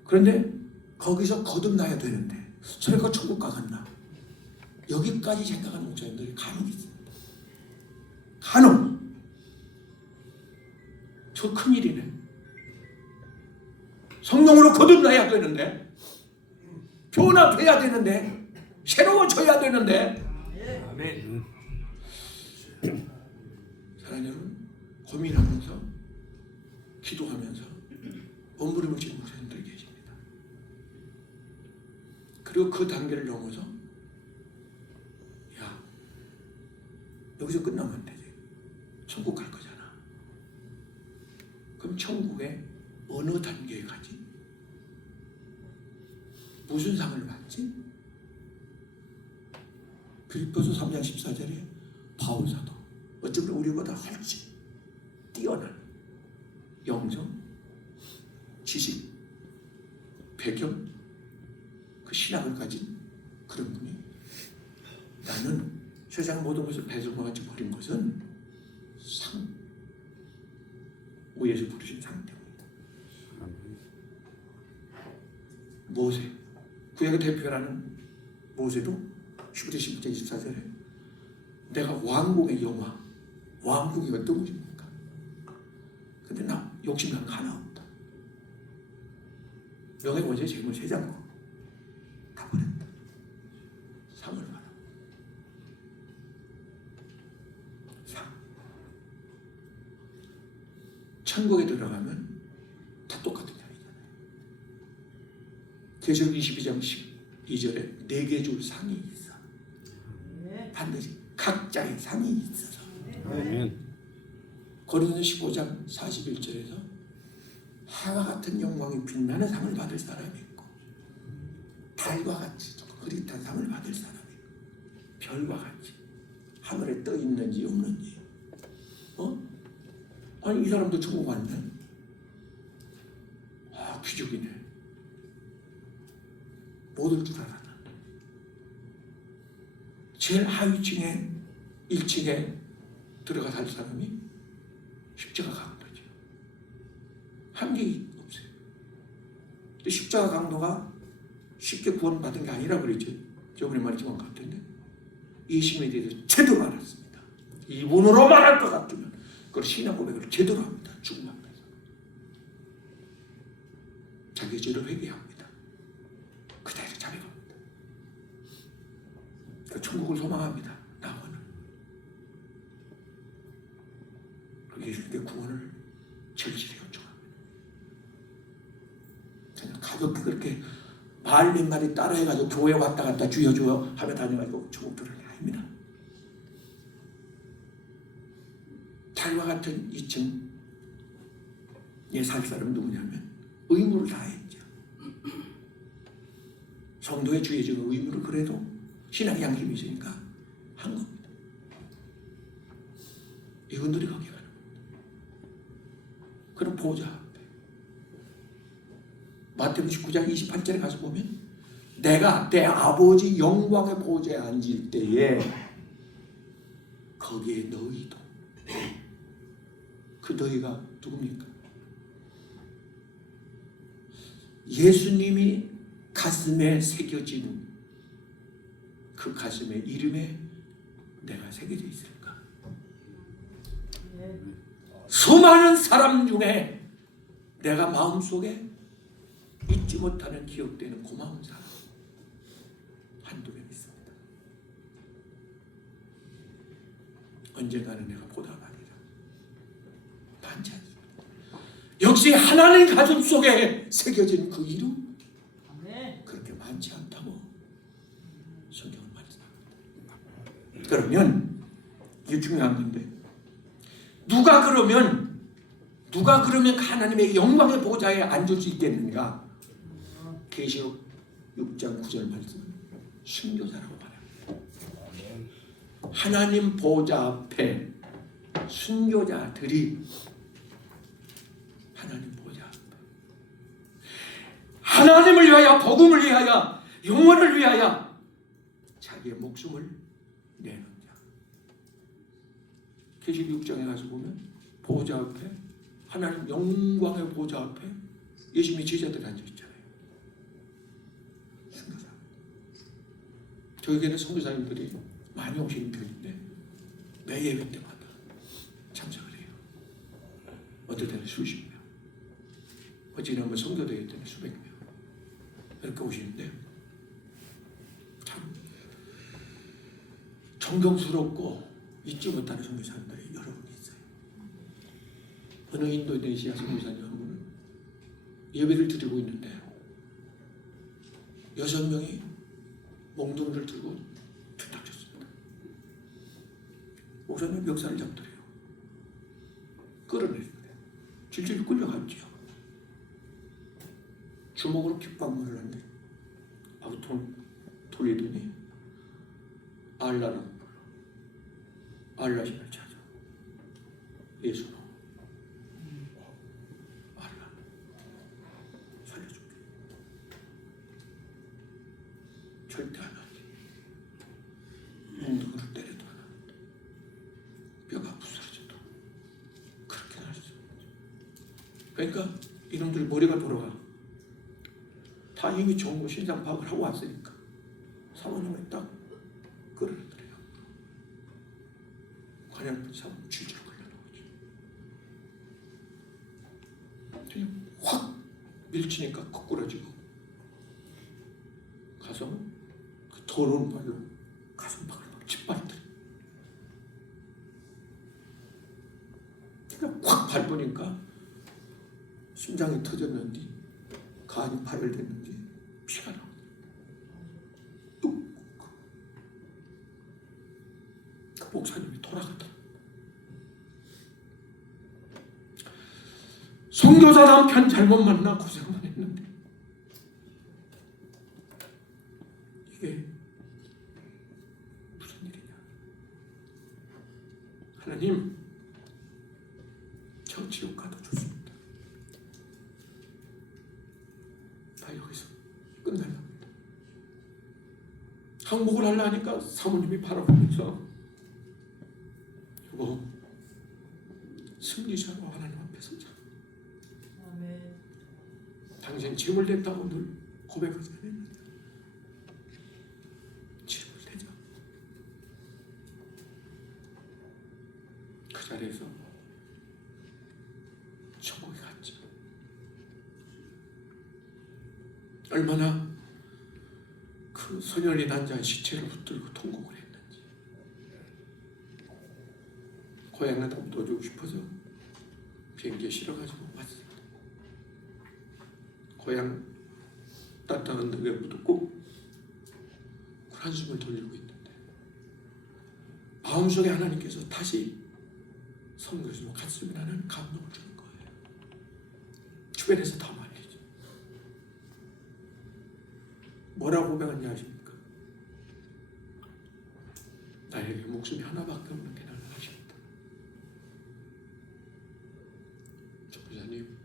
그런데 거기서 거듭나야 되는데 저희가 천국 가겠나? 여기까지 생각하는 목사님들이 간혹 있습니다. 간혹. 저 큰일이네. 성령으로 거듭나야 되는데, 변화돼야 되는데, 새로워져야 되는데. 아멘. 사랑하는 여러분, 고민하면서 기도하면서 몸부림을 치는 목사님들이 계십니다. 그리고 그 단계를 넘어서 야, 여기서 끝나면 안 되지. 천국 갈 거잖아. 그럼 천국에 어느 단계에 가지? 무슨 상을 받지? 빌립보서 3장 14절에 바울 사도 어쩌면 우리보다 훨씬 뛰어난 영성, 지식, 배경, 그 신학을 가진 그런 분이 나는 세상 모든 것을 배설과 같이 버린 것은 상, 위에서 부르신 상 때문이다. 모세, 구약의 대표라는 모세도 10절 11절 24절에 내가 왕궁의 영화, 왕궁이 어떤 것입니까? 근데 나 욕심난 거 하나 없다. 명예권세 재물 세장 다 버렸다. 상을 받아. 상. 천국에 들어가면 다 똑같은 자리잖아요. 계시록 22장 12절에 4개 줄 상이 있어. 반드시 각자의 상이 있어서. 아멘. 고린도서 15장 41절에서 해와 같은 영광이 빛나는 상을 받을 사람이 있고 달과 같이 흐릿한 상을 받을 사람이 있고 별과 같이 하늘에 떠 있는지 없는지. 아니 이 사람도 천국 왔네. 아 귀족이네. 못 올 줄 알았는데 제일 하위층에 1층에 들어가 살 사람이 십자가 강도죠. 한계 없어요. 근데 십자가 강도가 쉽게 구원받은 게 아니라 그랬죠. 저번에 말했지만 같은데 20년에 대해서 제대로 알았습니다. 이분으로 말할 것 같으면 그걸 신앙 고백을 제대로 합니다. 죽음 앞에서 자기 죄를 회개합니다. 그대로 자리 갑니다. 그 천국을 소망합니다. 나오는 예수님의 구원을 절실히 요청합니다. 그냥 가볍게 그렇게 말 몇 마디 따라해가지고 교회 왔다 갔다 주여 주여 하며 다녀가지고 천국 들어가는 게 아닙니다. 달과 같은 2층에 살 사람은 누구냐면 의무를 다했죠. 성도의 주의 적은 의무를 그래도 신앙 양심이 있으니까 한 겁니다. 이분들이 거기 가는 겁니다. 그럼 보좌 앞에 마태복음 19장 28절에 가서 보면 내가 내 아버지 영광의 보좌에 앉을 때에 거기에 너희도 그 너희가 누굽니까? 예수님이 가슴에 새겨진 그 그 가슴에 이름에 내가 새겨져 있을까? 수많은 사람 중에 내가 마음속에 잊지 못하는 기억되는 고마운 사람 한두 명 있습니다. 언젠가는 내가 보답하리라. 많지 않습니다. 역시 하나님 가슴 속에 새겨진 그 이름 그렇게 많지 않다고 성경은 말씀합니다. 그러면 이게 중요한 건데 누가 그러면 하나님의 영광의 보좌에 앉을 수 있겠는가? 계시록 6장 9절 말씀 순교자라고 말합니다. 하나님 보좌 앞에 순교자들이 하나님 보좌 앞에 하나님을 위하여 복음을 위하여 영혼을 위하여 자기의 목숨을 내는 자. 계시록 6장에 가서 보면 보좌 앞에 하나님 영광의 보좌 앞에 예수님의 제자들이 앉아 있잖아요. 선교사. 저에게는 선교사님들이 많이 오시는 편인데 매 예배 때마다 참석을 해요. 어떨 때는 수십 명, 지난번 선교대회 때는 수백 명 이렇게 오시는데 참 존경스럽고 잊지 못하는 선교사님들이 여러 분 있어요. 어느 인도네시아 선교사님 한 분은 예배를 드리고 있는데 6명이 몽둥이를 들고 뒤닥쳤습니다. 목사님 멱살을 잡더래요. 끌어내는데 질질 끌려갔지요. 주먹으로 귓방문을 하는데 돌리더니 알라를 알라신을 찾아. 예수로 알라 살려줄게. 절대 안 하지. 엉덩이를 때려도 안 한다. 뼈가 부스러져도 그렇게 할 수 없지. 그러니까 이놈들 머리가 돌아가. 다 이미 정보 신장 파악을 하고 왔으니까 사모님을 딱 끌어내더래요. 관현분 사모님 줄줄 끌려나오지. 그냥 확 밀치니까 거꾸러지고 가서 그 더러운 발로 가슴팍을 막 짓밟더래. 그냥 확 밟으니까 심장이 터졌는지 간이 파열됐는지 피가 나오네. 뚝. 그 목사님이 돌아갔다. 선교사 남편 잘못 만나 고생만 했는데 이게 무슨 일이냐? 하나님, 저 지옥 가도 좋습니다. 다 여기서 끝날랍니다. 항복을 하려니까 사모님이 바라보면서 여보, 승리자로 하나님 앞에 서자. 당신 짐을 냈다고 늘 고백하지 않았느냐? 짐을 내자. 그 자리에서 천국에 갔죠. 얼마나 그 소년이 난자한 시체를 붙들고 통곡을 했는지. 고향에다 묻어주고 싶어서 비행기에 실어가지고 왔습니다. 고향 따뜻한 덕에 묻었고 한숨을 돌리고 있는데 마음속에 하나님께서 다시 선교지로 갔으면 하는 감동을 주는 거예요. 주변에서 다 말리죠. 뭐라고 고백하는지 아십니까? 나에게 목숨이 하나밖에 없는 게 나는 아쉽다. 전도사님,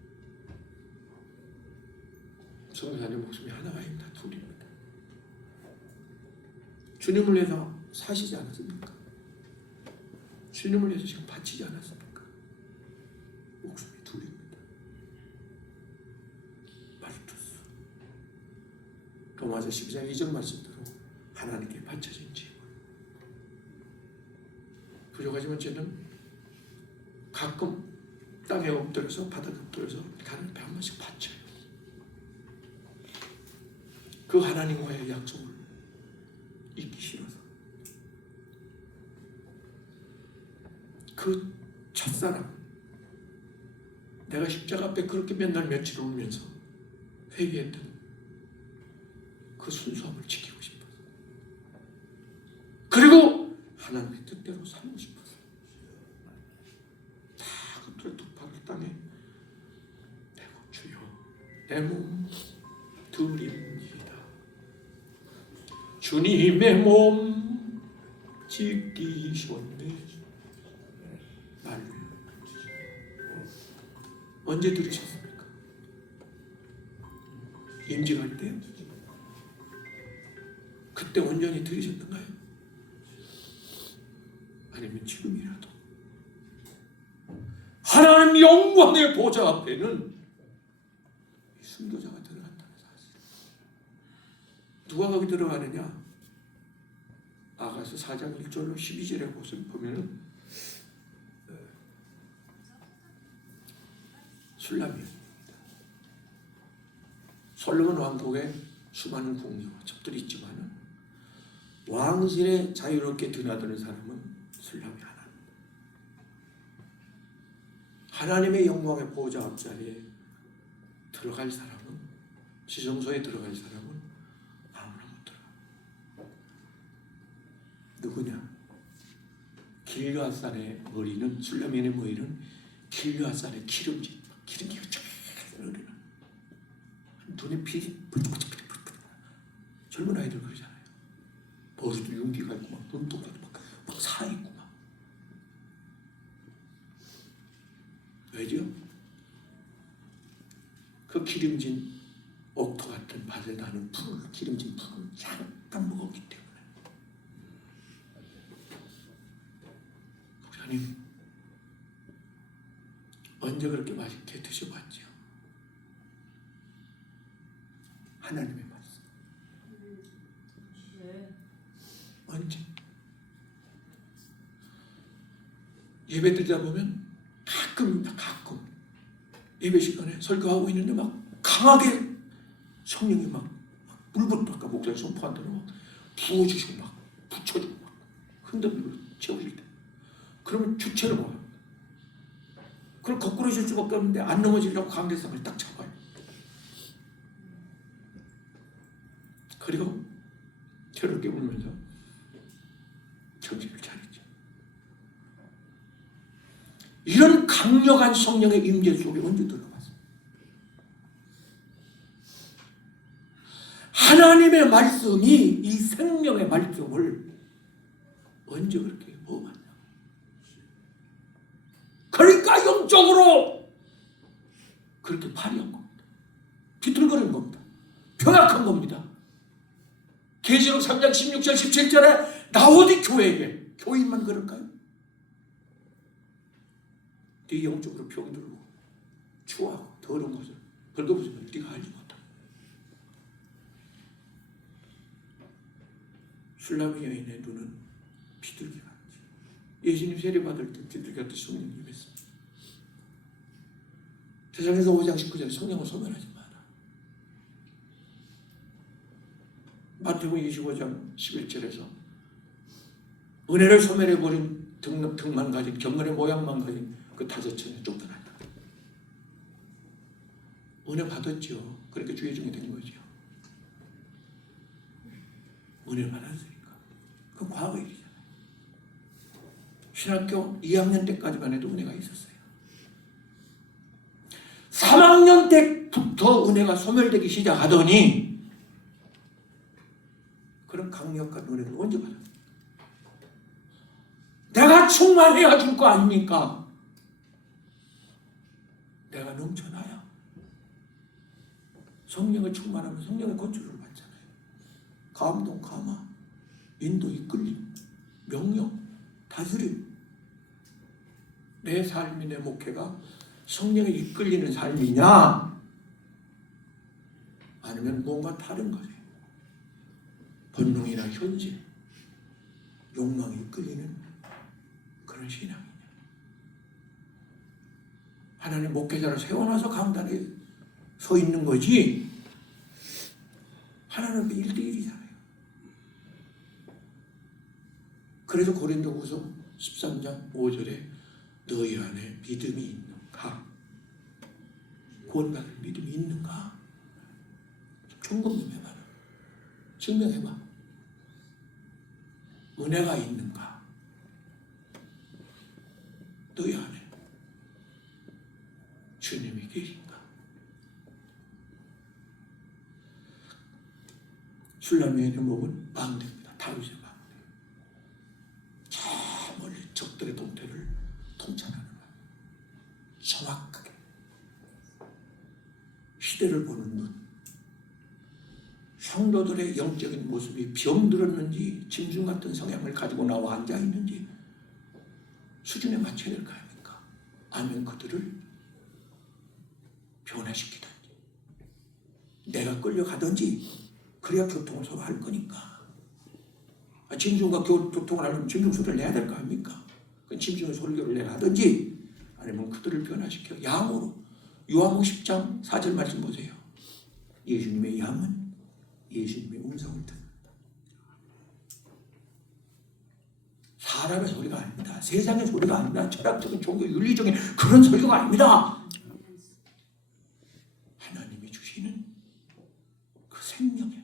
선교사님 목숨이 하나가 아닙니다. 둘입니다. 주님을 위해서 사시지 않았습니까? 주님을 위해서 지금 바치지 않았습니까? 목숨이 둘입니다. 로마서 12장 2절 말씀대로 하나님께 바쳐진 집을. 부족하지만 저는 가끔 땅에 엎드려서 바닥에 엎드려서 하나님께 한 번씩 바쳐요. 그 하나님과의 약속을 잊기 싫어서. 그 첫사랑, 내가 십자가 앞에 그렇게 맨날 며칠 울면서 회개했던 그 순수함을 지키고 싶어서, 그리고 하나님의 뜻대로 살고 싶어서 다 그들의 두 팔을 땅에 대고 주여 내 몸 드립니다. 주님의 몸 지키셨네. 말로 언제 들으셨습니까? 임직할 때요? 그때 온전히 들으셨던가요? 아니면 지금이라도? 하나님 영광의 보좌 앞에는 순교자가 들어간다는 사실. 누가 거기 들어가느냐? 아가서 4장 1절로 12절에 보면은 술람이입니다. 솔로몬 왕국에 수많은 궁녀와 첩들이 있지만 왕실에 자유롭게 드나드는 사람은 술람이 하나입니다. 하나님의 영광의 보좌 앞자리에 들어갈 사람은, 지성소에 들어갈 사람은 아무나 못 들어가. 누구냐? 길가산의 머리는, 술람인의 머리는 길가산의 기름진 기름기가 쫙 흐르는, 눈에 피 젊은 아이들 그러잖아요. 머리도 윤기가 있고 막 눈동자도 막 사있고 막. 왜죠? 그 기름진 옥토 같은 밭에 나는 기름진 풀을 잠깐 먹었기 때문에. 목사님, 언제 그렇게 맛있게 드셔봤죠? 하나님의 말씀. 언제? 예배 드리다 보면 가끔 예배 시간에 설교하고 있는데 막 강하게 성령이 막 물부터 아까 목사님 선포한 대로 막 부어주시고 막 붙여주고 막 흔들고 채우실 때, 그러면 주체를 봐. 그럼 거꾸로 있을 수밖에 없는데 안 넘어지려고 강대상을 딱 잡아요. 그리고 저렇게 울면서 정신을 차리죠. 이런 강력한 성령의 임재 속에 언제 들어갔습니까? 하나님의 말씀이, 이 생명의 말씀을 언제 그렇게 먹었냐? 그러니까 영적으로 그렇게 파리한 겁니다. 비틀거리는 겁니다. 병약한 겁니다. 계시록 3장 16절 17절에 나오디 교회에게, 교인만 그럴까요? 네 영적으로 병들고 추하고 더러운 것을 벌거벗으면 네가 알지 못한다. 술람이 여인의 눈은 비둘기 같지. 예수님 세례받을 때 비둘기 같은 성령이 임했습니다. 세상에서 5장 19절에 성령을 소멸하지 마라. 마태복음 25장 11절에서 은혜를 소멸해버린 등만 가진, 경건의 모양만 가진 그 다섯천에 쫓겨났다. 은혜 받았죠. 그러니까 주의 종이 된 거죠. 은혜를 받았으니까. 그 과거 일이잖아요. 신학교 2학년 때까지만 해도 은혜가 있었어요. 3학년 때부터 은혜가 소멸되기 시작하더니 그런 강력한 은혜를 언제 받았어요? 내가 충만해야 줄 거 아닙니까? 내가 넘쳐나야. 성령을 충만하면 성령의 건축을 받잖아요. 감동, 감화, 인도, 이끌림, 명령, 다스림. 내 삶이, 내 목회가 성령에 이끌리는 삶이냐? 아니면 뭔가 다른 거지. 본능이나 현실, 욕망이 끌리는 그런 신앙이냐. 하나님 목회자를 세워놔서 강단에 서 있는 거지 하나님 앞에 1대1이잖아요. 그래서 고린도후서 13장 5절에 너희 안에 믿음이 있는가? 구원받을 믿음이 있는가? 점검 좀 해봐. 증명해봐. 은혜가 있는가? 너희 안에 주님이 계신가? 술람회의 목은 망대입니다. 다윗의 망대. 저 멀리 적들의 동태를 통찰하는 거예요. 정확하게 시대를 보는 눈. 성도들의 영적인 모습이 병들었는지 짐승 같은 성향을 가지고 나와 앉아있는지 수준에 맞춰야 될 거 아닙니까? 아니면 그들을 변화시키든지 내가 끌려가든지 그래야 교통을 서로 할 거니까. 짐승과 교통을 하려면 짐승 소리를 내야 될 거 아닙니까? 짐승의 소리를 내야 하든지 아니면 그들을 변화시켜 양으로. 요한복음 10장 4절 말씀 보세요. 예수님의 양은 예수님의 음성을 듣는다. 사람의 소리가 아닙니다. 세상의 소리가 아닙니다. 철학적인 종교 윤리적인 그런 소리가 아닙니다. 하나님이 주시는 그 생명에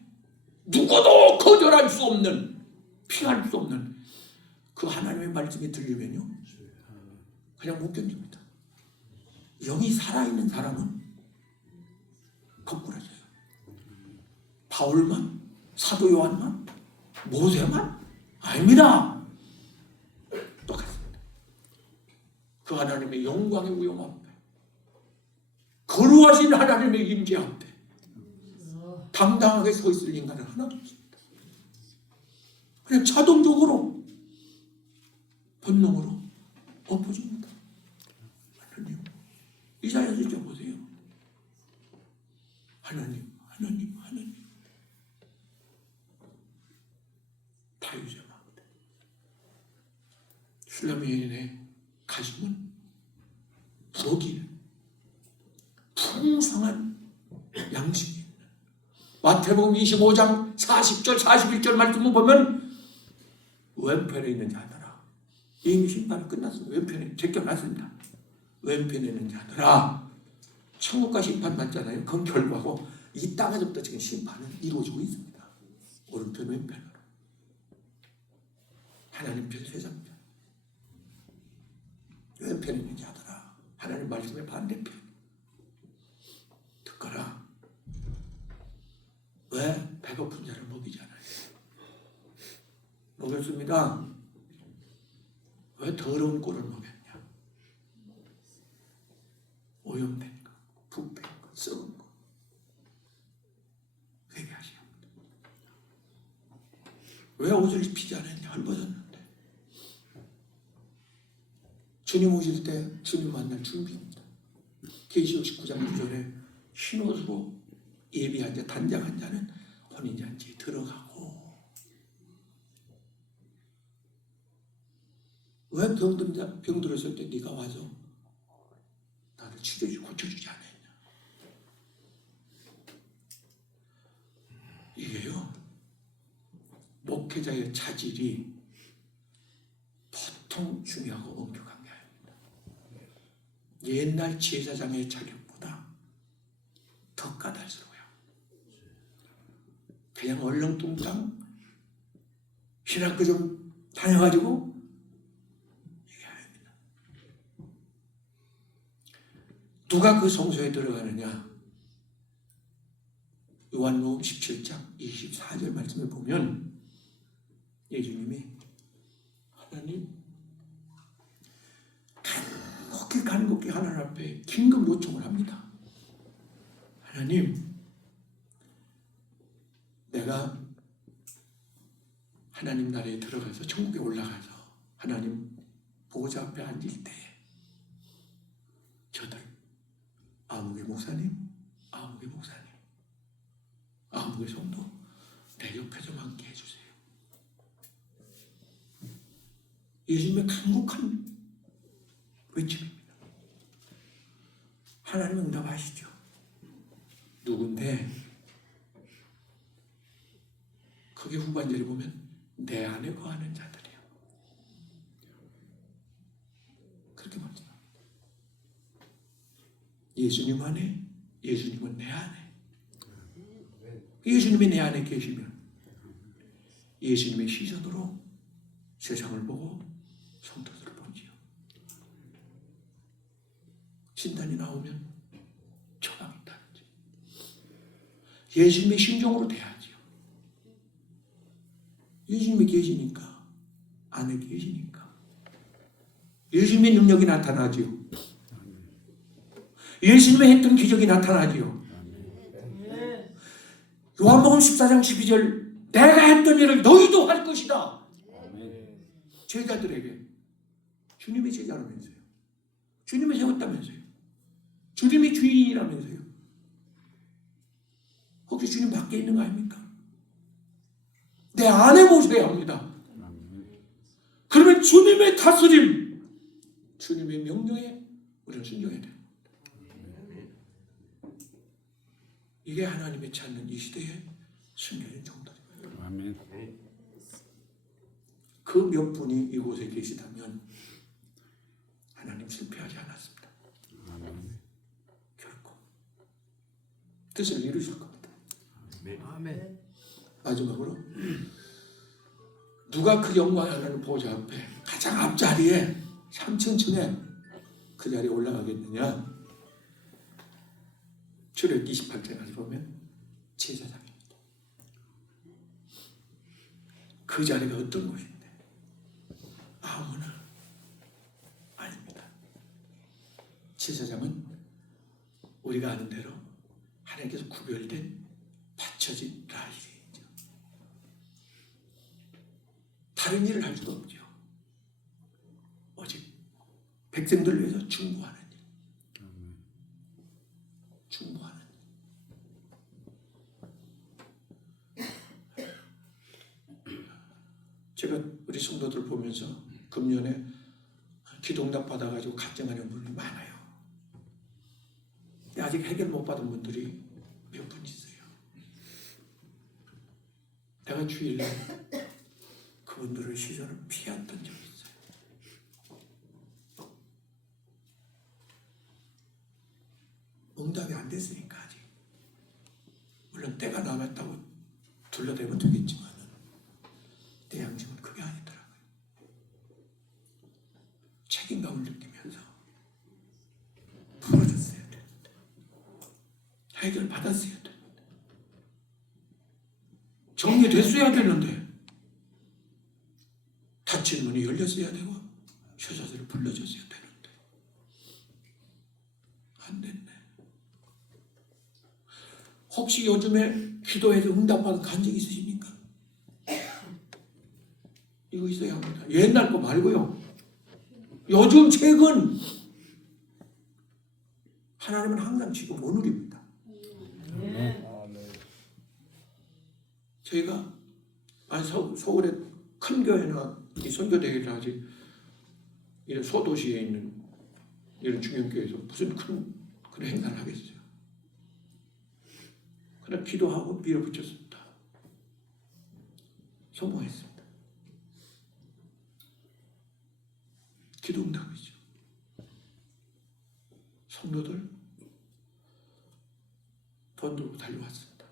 누구도 거절할 수 없는, 피할 수 없는 그 하나님의 말씀이 들리면요 그냥 못 견딥니다. 영이 살아있는 사람은 거꾸로져요. 바울만? 사도 요한만? 모세만? 아닙니다. 똑같습니다. 그 하나님의 영광의 우영 앞에, 거룩하신 하나님의 임재 앞에 당당하게 서 있을 인간은 하나도 없습니다. 그냥 자동적으로 본능으로 엎어집니다. 하나님, 이사야 진짜 보세요. 하나님, 하나님, 하나님. 다윗의 망대. 술람의 가슴은 먹일 풍성한 양식이 있는 마태복음 25장 40절 41절 말씀을 보면 왼편에 있는 자들아, 이미 심판은 끝났습니다. 왼편에 제껴놨습니다. 왼편에 있는 자들아, 천국과 심판 받잖아요. 그건 결과고 이 땅에서부터 지금 심판은 이루어지고 있습니다. 오른편 왼편으로. 하나님 편 세상 편. 왼편에 있는 자들아, 하나님 말씀의 반대편. 듣거라. 왜 배고픈 자를 먹이잖아요. 먹였습니다. 왜 더러운 꼴을 먹였냐? 오염된 거, 부패인 거, 썩은 거. 회개하시오. 왜 옷을 입히지 않았냐? 헐벗었는데. 주님 오실 때 주님 만날 준비입니다. 계시록 19장 9절에 흰옷으로 예비한 자, 단장한 자는 혼인잔치에 들어가고. 왜 병들었을 때 네가 와서 나를 치료해주고 고쳐주지 않았냐? 이게요, 목회자의 자질이 보통 중요하고 엄격한 게 아닙니다. 옛날 제사장의 자격보다 더 까다스러워요. 그냥 얼렁뚱땅 신학교 좀 다녀가지고 이게 아닙니다. 누가 그 성소에 들어가느냐? 요한복음 17장 24절 말씀을 보면 예수님이 하나님 간곡히 하나님 앞에 긴급 요청을 합니다. 하나님, 내가 하나님 나라에 들어가서 천국에 올라가서 하나님 보호자 앞에 앉을 때 저들 아무개 목사님, 아무개 성도 내 옆에 좀 함께 해주세요. 예수님의 간곡한 외침입니다. 하나님 응답하시죠. 누군데? 그게 후반절에 보면 내 안에 거하는 자들이요. 그렇게 말합니다. 예수님 안에, 예수님은 내 안에. 예수님이 내 안에 계시면 예수님의 시선으로 세상을 보고 성도들을 보지요. 진단이 나오면 처방이 따르죠. 예수님의 심정으로 대하지요. 예수님이 계시니까, 안에 계시니까 예수님의 능력이 나타나지요. 예수님의 했던 기적이 나타나지요. 요한복음 14장 12절 내가 했던 일을 너희도 할 것이다. 제자들에게 주님의 제자라면서요. 주님이 세웠다면서요. 주님이 주인이라면서요. 혹시 주님 밖에 있는 거 아닙니까? 내 안에 모셔야 합니다. 그러면 주님의 다스림, 주님의 명령에 우리는 순종해야 돼요. 이게 하나님이 찾는 이 시대의 순결한 정도입니다. 아멘. 그 몇 분이 이곳에 계시다면 하나님 실패하지 않았습니다. 결코 뜻을 이루실 겁니다. 아멘. 마지막으로 누가 그 영광의 하나님 보좌 앞에 가장 앞자리에 3층에 그 자리에 올라가겠느냐? 출애굽 28장에 보면 제사장입니다. 그 자리가 어떤 곳인데? 아무나 아닙니다. 제사장은 우리가 아는 대로 하나님께서 구별된 받쳐진 라이죠. 다른 일을 할 수가 없죠. 오직 백성들을 위해서 충고하는 일. 충고하는 일. 제가 우리 성도들 보면서 금년에 기도응답 받아가지고 간증하는 분이 많아요. 근데 아직 해결 못 받은 분들이 몇 분 있어요. 내가 주일날 그분들의 시선을 피했던 적이 있어요. 응답이 안 됐으니까 아직. 물론 때가 남았다고 둘러대면 되겠지만 내 양심은 그게 아니더라고요. 책임감을 느끼면서 풀어줬어야 되는데, 해결 받았어야 되는데, 정리됐어야 되는데, 닫힌 문이 열렸어야 되고 효자들을 불러줬어야 되는데 안 됐네. 혹시 요즘에 기도해서 응답받은 간증 있으십니까? 이거 있어야 합니다. 옛날 거 말고요. 요즘 최근 하나님은 항상 지금 오늘입니다. 저희가 서울에 큰 교회나 이 선교대회를 하지 이런 소도시에 있는 이런 중형교회에서 무슨 큰 그런 행사를 하겠어요. 그냥 기도하고 밀어붙였습니다. 성공했습니다. 기도 응답이죠. 성도들 돈 들고 달려왔습니다.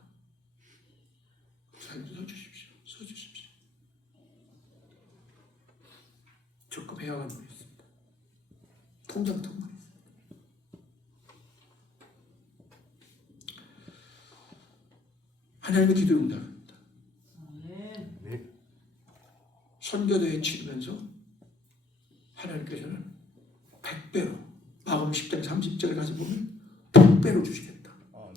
사인 써주십시오. 써주십시오. 적금 해약한 분이 있습니다. 통장 통분이 있습니다. 하나님의 기도 응답입니다. 선교대회 치르면서 하나님께서는 100배로 마가복음 10장 30절에 가서 보면 100배로 주시겠다.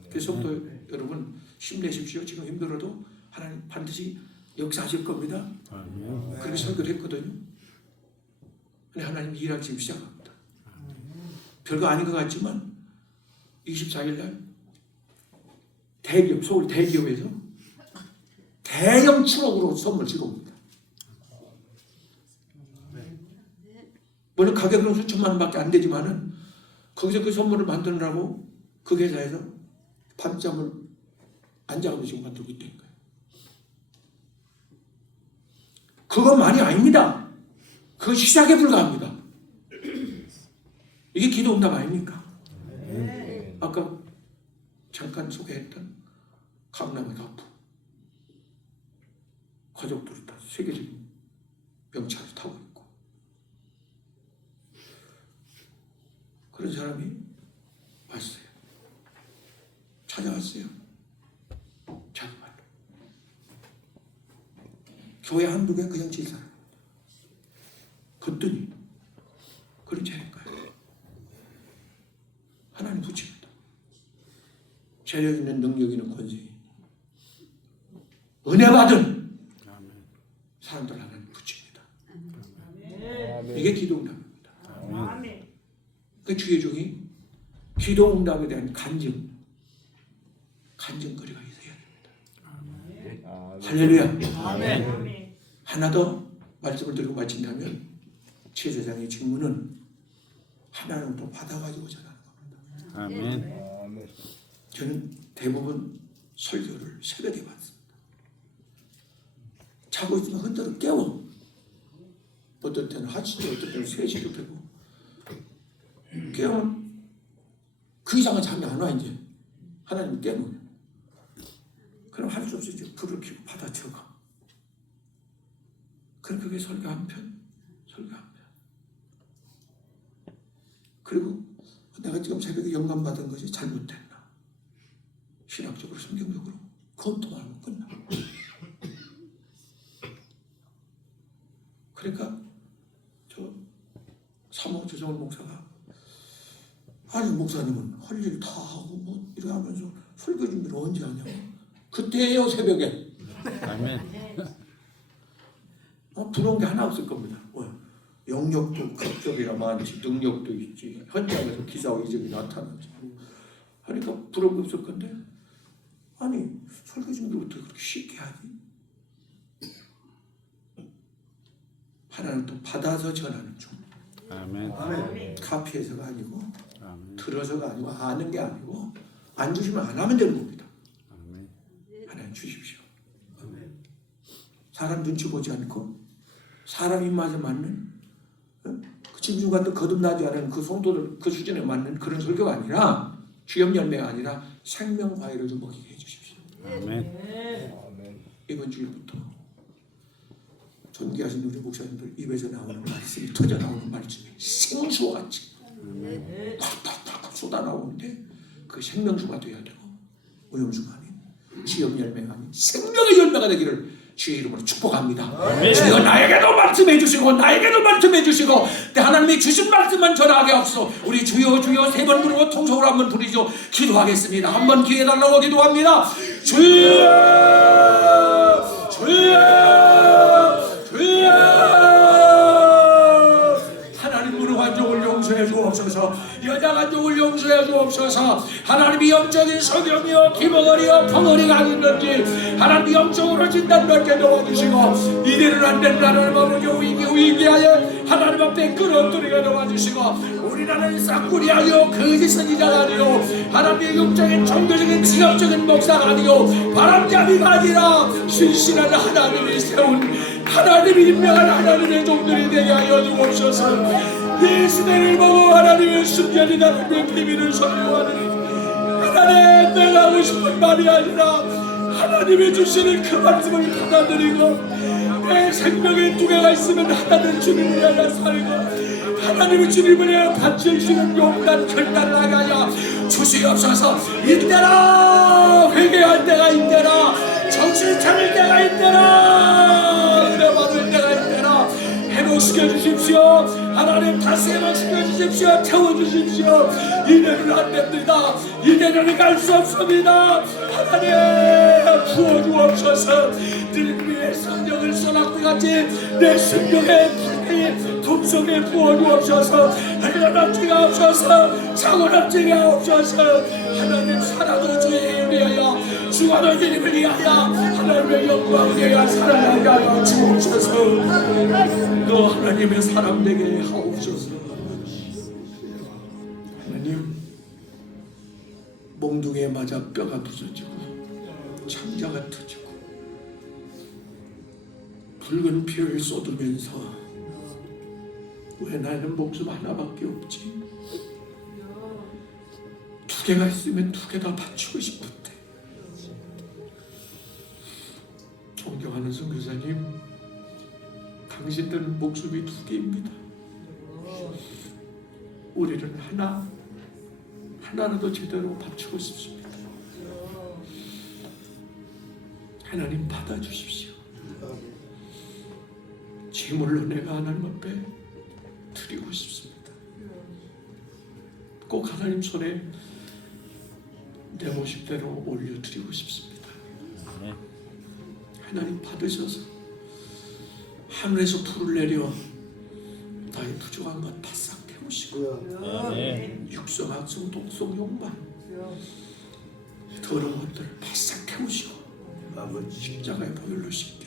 그래서 성도 여러분 힘내십시오. 지금 힘들어도 하나님 반드시 역사하실 겁니다. 그렇게 설교를 했거든요. 근데 하나님 일하기 지금 시작합니다. 별거 아닌 것 같지만 24일 날 대기업, 서울 대기업에서 대형 트럭으로 선물 지급합니다. 물론 가격은 수천만 원밖에 안 되지만은 거기서 그 선물을 만드느라고 그 회사에서 밤잠을 안 자고 지금 만들고 있다는 거예요. 그것만이 아닙니다. 그건 시작에 불과합니다. 이게 기도 응답 아닙니까? 아까 잠깐 소개했던 강남의 가프 가족들이 다 세계적인 명찰을 타고 있고 그런 사람이 왔어요. 찾아왔어요. 자기 말로. 교회 한두 개 그냥 질 사람. 그랬더니 그런 자리인가요? 하나님 붙입니다. 재력 있는 능력 있는 권세 은혜 받은 사람들 하나님 붙입니다. 이게 기도응답입니다. 그 주의 종이 기도응답에 대한 간증거리가 있어야 됩니다. 할렐루야. 하나 더 말씀을 드리고 마친다면 제사장의 직무는 하나님을 또 받아가지고 전하는 겁니다. 아멘. 저는 대부분 설교를 새벽에 받습니다. 자고 있으면 흔들어 깨워. 어떨 때는 1시도 어떨 때는 3시도 되고 깨우면 그 이상은 잠이 안 와. 이제 하나님이 깨우면 그럼 할 수 없이 이제 불을 켜고 받아 들어가. 그럼 그게 설교 한 편. 그리고 내가 지금 새벽에 영감 받은 것이 잘못됐나? 신학적으로, 성경적으로 검토만 하면 끝나. 그러니까 저 사모 조정을 목사가 아니 목사님은 할 일 다 하고 뭐 이래 하면서 설교 준비를 언제 하냐고. 그때예요 새벽에. 아멘. 부러운 게 하나 없을 겁니다. 영역도 극적이라 많지, 능력도 있지, 현장에서 기사와 이적이 나타나지. 그러니까 부러운 게 없을 건데, 아니 설교 준비부터 그렇게 쉽게 하지? 하나는 또 받아서 전하는 중. 아멘. 카피해서가 아니고, 아멘. 들어서가 아니고, 아는 게 아니고, 안 주시면 안 하면 되는 겁니다. 아멘. 하나님 주십시오. 사람 눈치 보지 않고 사람 입맛에 맞는 그 짐승 같은 거듭나지 않은 그 성도들 그 수준에 맞는 그런 설교가 아니라 주염 열매가 아니라 생명 과일을 좀 먹이게 해주십시오. 아멘. 이번 주일부터 존귀하신 우리 목사님들 입에서 나오는 말씀이 터져 나오는 말씀이 생수와 같이 탁탁탁 쏟아 나오는데 그 생명수가 되어야 되고 오염수가 아닌 지염 열매가 아닌 생명의 열매가 되기를 주의 이름으로 축복합니다. 주여 나에게도 말씀해 주시고 나에게도 말씀해 주시고 하나님이 주신 말씀만 전하게 없어. 우리 주여 주여 3번 부르고 통성으로 한번 부르죠. 기도하겠습니다. 한번 기회 달라고 기도합니다. 주여 주여 주여 하나님 우리 관족을 용서해 주옵소서. 여자 관족을 용서해 주옵소서. 하나님이 영적인 소경이요 기머거리요 펑어리가 있는지 하나님이 영적으로 진단받게 도와주시고 이대로는 안 된다는 마음을 위기하여 하나님 앞에 끌어들이게 도와주시고 우리나라는 싹구리하여 거짓 선지자가 아니요 하나님의 영적인 종교적인 직업적인 목사가 아니요 바람잡이가 아니라 신실한 하나님이 세운 하나님이 임명한 하나님의 종들이 되게 하여 주옵소서. 이 시대를 보고 하나님의 순전이라는 그 비밀을 설명하는 하나님 내가 하고 싶은 말이 아니라 하나님이 주시는 그 말씀을 받아들이고 내 생명에 두 개가 있으면 하나는 주님을 위하여 살고 하나님의 주님을 위하여 바치시는 용단 결단을 하게 하여 주시옵소서. 이때라 회개할 때가 이때라 정신 차릴 때가 이때라 은혜 받을 때가 이때라 회복시켜 주십시오. 하나님 다시 회복시켜 주십시오. 태워주십시오. 이대로는 안 됩니다. 이대로는 갈 수 없습니다. 하나님 부어주옵소서. 늘 성령을 쏟아부같이 내 심령에 불이 품속에 부어주옵소서. 흘러넘치가 없어서 사고넘치가 없어서 하나님 살아도 주의 위하여 주 죽어도 주님을 위하여 하나님의 영광되어 살아나게 하여 주옵소서. 너 하나님의 사람 되게 하옵소서. 하나님, 몽둥이에 맞아 뼈가 부서지고 창자가 터지고 붉은 피를 쏟으면서 왜 나는 목숨 하나밖에 없지? 두 개가 있으면 두 개 다 바치고 싶은데. 존경하는 선교사님, 당신들은 목숨이 두 개입니다. 우리는 하나라도 제대로 바치고 싶습니다. 하나님 받아주십시오. 제물로 내가 하나님 앞에 드리고 싶습니다. 꼭 하나님 손에 내 모습대로 올려드리고 싶습니다. 하나님 받으셔서 하늘에서 불을 내려 나의 부족한 것 바싹 태우시고 육성, 악성, 독성, 욕망 더러운 것들을 바싹 태우시고 십자가의 보혈로 씻겨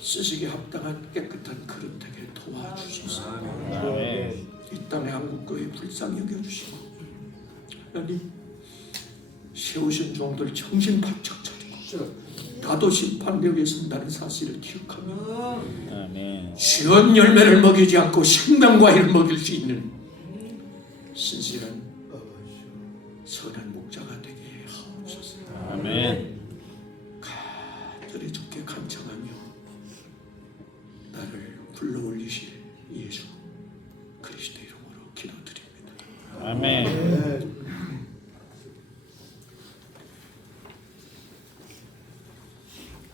쓰시기에 합당한 깨끗한 그릇 되게 도와주셔서 이 땅의 한국교회 불쌍히 여겨주시고 하나님 세우신 종들 정신 바짝 차리고 나도 심판대에 선다는 사실을 기억하며 시원 열매를 먹이지 않고 생명과일을 먹일 수 있는 신실한 선한 목자가 되게 하옵소서. 아멘. 간절히 좋게 간청하며 나를 불러올리실 예수 그리스도 이름으로 기도드립니다. 아멘.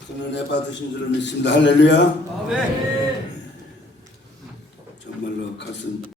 큰 은혜 받으신 줄을 믿습니다. 할렐루야. 아멘. 정말로 가슴